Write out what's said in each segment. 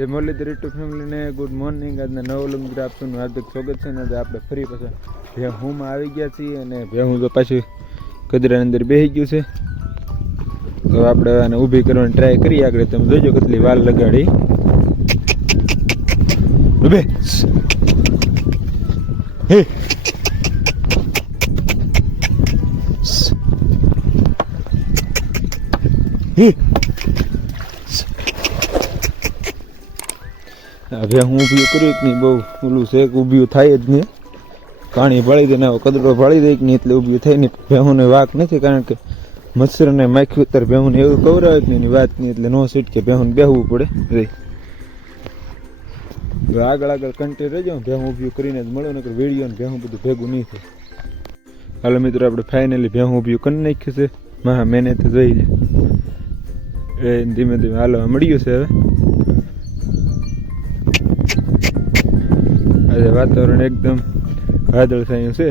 જય મુરલીધર યુટ્યુબ ફેમિલીને good morning. આજના નવો વ્લોગ આપનું હાર્દિક સ્વાગત છે. અને આપણે ફરી પાછા ભેહુંમાં આવી ગયા છીએ અને ભેહું તો પાછું કચરાની અંદર બેસી ગયું છે. તો આપણે આને ઊભી કરવાની ટ્રાય કરીએ. આગળ તમે જોજો કેટલી વાલ લગાડી. ઊભે હે હવે હું ઊભી કર્યું કે નહીં, બહુ ઓલું છે કે ઊભી થાય જ નહીં. પાણી ભળી દે ને કદડો ભળી દે કે નહીં એટલે ઊભી થાય નહીં. ભેહુંને વાક નથી, કારણ કે મચ્છરને માખ્યું અત્યારે ભેહુંને એવું કવરાવે જ નહીં એની વાત નહીં, એટલે નો સીટકે ભેહુંને બેહવું પડે. આગળ આગળ કન્ટિન્યુ રહેજો. ભેહું ઊભી કરીને જ મળો, નકર વિડીયો ને ભેહું બધું ભેગું નહીં થાય. હાલો મિત્રો, આપણે ફાઇનલી ભેહું ઊભી કરી નાખ્યું છે. મહા મહેનત જોઈ લે. એ ધીમે ધીમે હાલો મળ્યું છે. હવે આજે વાતાવરણ એકદમ વાદળ થયું છે.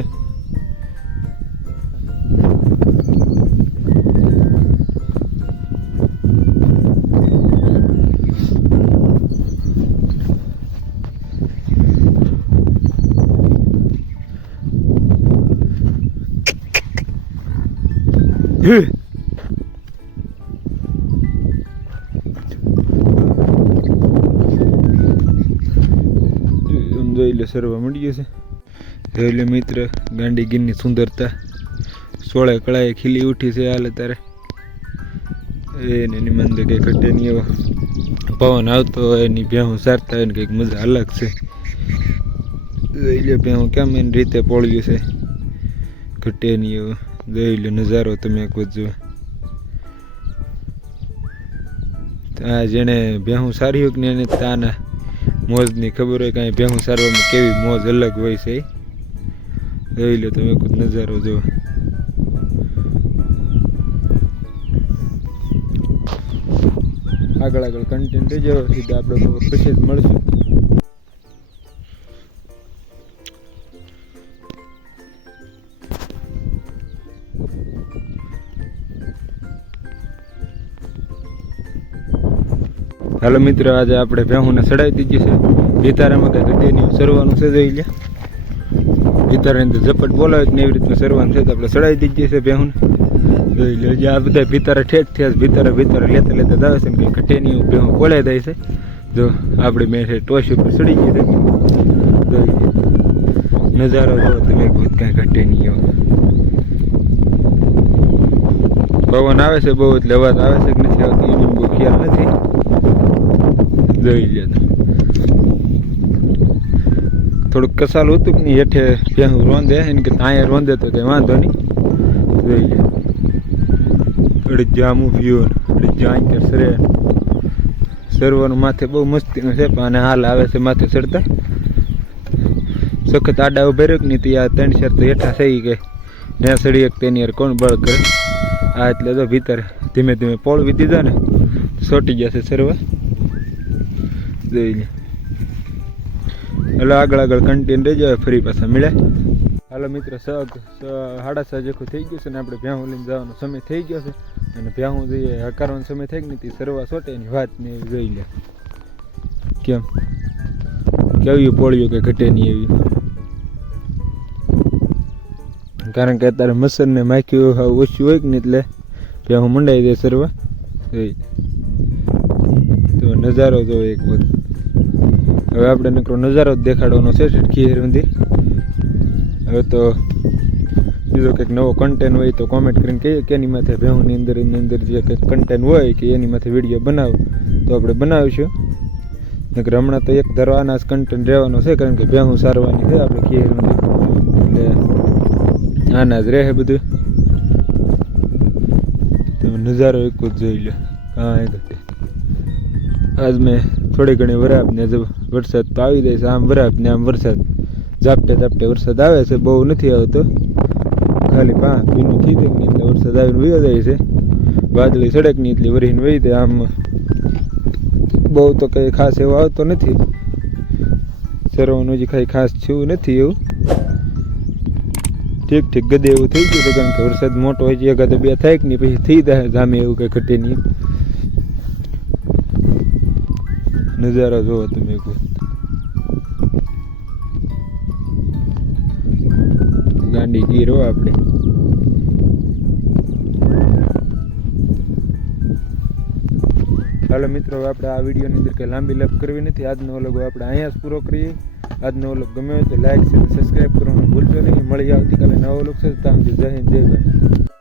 જોઈ લે સરવા મળ્યું છે. જોઈ લે મિત્ર ગાંડી ગીરની સુંદરતા. સોળે કળાએ ખીલી ઉઠી છે. હાલ તારે એને નિમંદે કંઈ ઘટે નહીં. એવો પવન આવતો હોય એની ભેહું સારતા હોય ને કંઈક મજા અલગ છે. જોઈ લે ભેહું કેમ એની રીતે પોળ્યું છે, ઘટે નહીં એવો. જોઈ લે નજારો તમે એક વખત જુઓ. આ જેણે ભેહું સાર્યું કે એને તાના મોજની ખબર હોય. કાંઈ ભેહું સારવામાં કેવી મોજ અલગ હોય છે. જોઈ લો તમે ખુદ નજારો જુઓ. આગળ આગળ કન્ટેન્ટ રહેજો. સીધા આપણે પછી જ મળશું. હાલો મિત્રો, આજે આપણે ભેહુંને ચડાવી દીધી છે. ભીતારામાં કંઈ ઘટેની સરવાનું છે. જોઈ લે ભીતારાની અંદર ઝપટ બોલાવે ને એવી રીતનું સરવાનું છે. તો આપણે ચડાવી દીધી છે ભેહુંને. જોઈ લે જે આ બધા ભીતારા ઠેઠ થયા. ભીતારા લેતા લેતા આવે છે ને કંઈ ઘટેની ભેહું બોલાઈ જાય છે. જો આપણે મેં ટોચ ઉપર ચડી ગઈ છે. જોઈ નજારો જો તમે કાંઈ ઘટે નહીં એવો. પવન આવે છે બહુ, એટલે અવાજ આવે છે કે નથી આવતી એનો બહુ ખ્યાલ નથી. જોઈ લે થોડુંક કસાલું હતું કે નહીં, હેઠે ભેહું રોંદે એને કે અહીંયા રોંદે તો કંઈ વાંધો નહીં. જોઈ લે અડજામ ઉભ્યો, અડજા કે સરે સરવાનું માથે બહુ મસ્તીનું છે. પણ આને હાલ આવે છે માથે ચડતા. સખત આડા ઉભે રહ્યો કે નહીં ત્યાં 3 શેર તો હેઠા થઈ ગઈ. ને સડી એક તેની યાર કોણ બળ કરે. આ એટલે તો ભીતર ધીમે ધીમે પોળવી દીધા ને સોટી જશે સરવા. જોઈ લે હાલો આગળ આગળ કન્ટિન્યુ રહેજો. ફરી પાછા મળે. હાલો મિત્રો, 6:30 જેખું થઈ ગયું છે ને આપણે ભેહું લઈને જવાનો સમય થઈ ગયો છે. અને ભેહું જઈએ હકારવાનો સમય થઈ ગયો નથી. સરવા સોટે એની વાત ને એવી. જોઈ લે કેમ કેવી પોળ્યું કે ઘટે નહીં એવી. કારણ કે અત્યારે મચ્છરને માખ્યું ઓછું હોય કે નહીં એટલે ભેહું મંડાઈ દે સરવા. જોઈ તો નજારો જો એક વખત. હવે આપણે નકરો નજારો જ દેખાડવાનો છે ખીર સુધી. હવે તો બીજો કંઈક નવો કન્ટેન્ટ હોય તો કોમેન્ટ કરીને કહીએ કે એની માથે ભેહુંની અંદર જે કંઈક કન્ટેન્ટ હોય કે એની માથે વિડીયો બનાવો તો આપણે બનાવીશું. નકર હમણાં તો એક ધરવાના જ કન્ટેન્ટ રહેવાનો છે, કારણ કે ભેહું સારવાની છે આપણે ખીર સુધી. એટલે આના જ રહે બધું. તમે નજારો એક જ જોઈ લો. કાંઈ ઘટે. આજ મેં થોડી ઘણી વરાપ ને વરસાદ તો આવી જાય છે. આમ વરાપ ને આમ વરસાદ ઝાપટે ઝાપટે વરસાદ આવે છે. બહુ નથી આવતો, ખાલી 5 ભીનું થઈ જાય નહીં એટલે વરસાદ આવીને વયો જાય છે. વાદળી સડક નહીં એટલે વરીને વહી જાય. આમ બહુ તો કંઈ ખાસ એવો આવતો નથી. સરવાનું હજી કાંઈ ખાસ થયું નથી એવું. ઠીક ઠીક ગદે એવું થઈ ગયું છે, કારણ કે વરસાદ મોટો હોય છે. એકાદ 2 થાય કે નહીં પછી થઈ જાય જામે એવું કંઈ ઘટે નહીં. નજારો જોવો તમે એક વખત. ગાંડી ગીર હો આપણે. ચાલો મિત્રો, આપણે આ વિડીયોની અંદર કંઈ લાંબી લપ કરવી નથી. આજનો વ્લોગ આપણે અહીંયા જ પૂરો કરીએ. આજનો વ્લોગ ગમે હોય તો લાઈક શેર સબસ્ક્રાઈબ કરવાનું ભૂલશો નહીં. મળી આવતીકાલે નવો વ્લોગ છે. ત્યાં સુધી જય હિન્દ જય ભારત.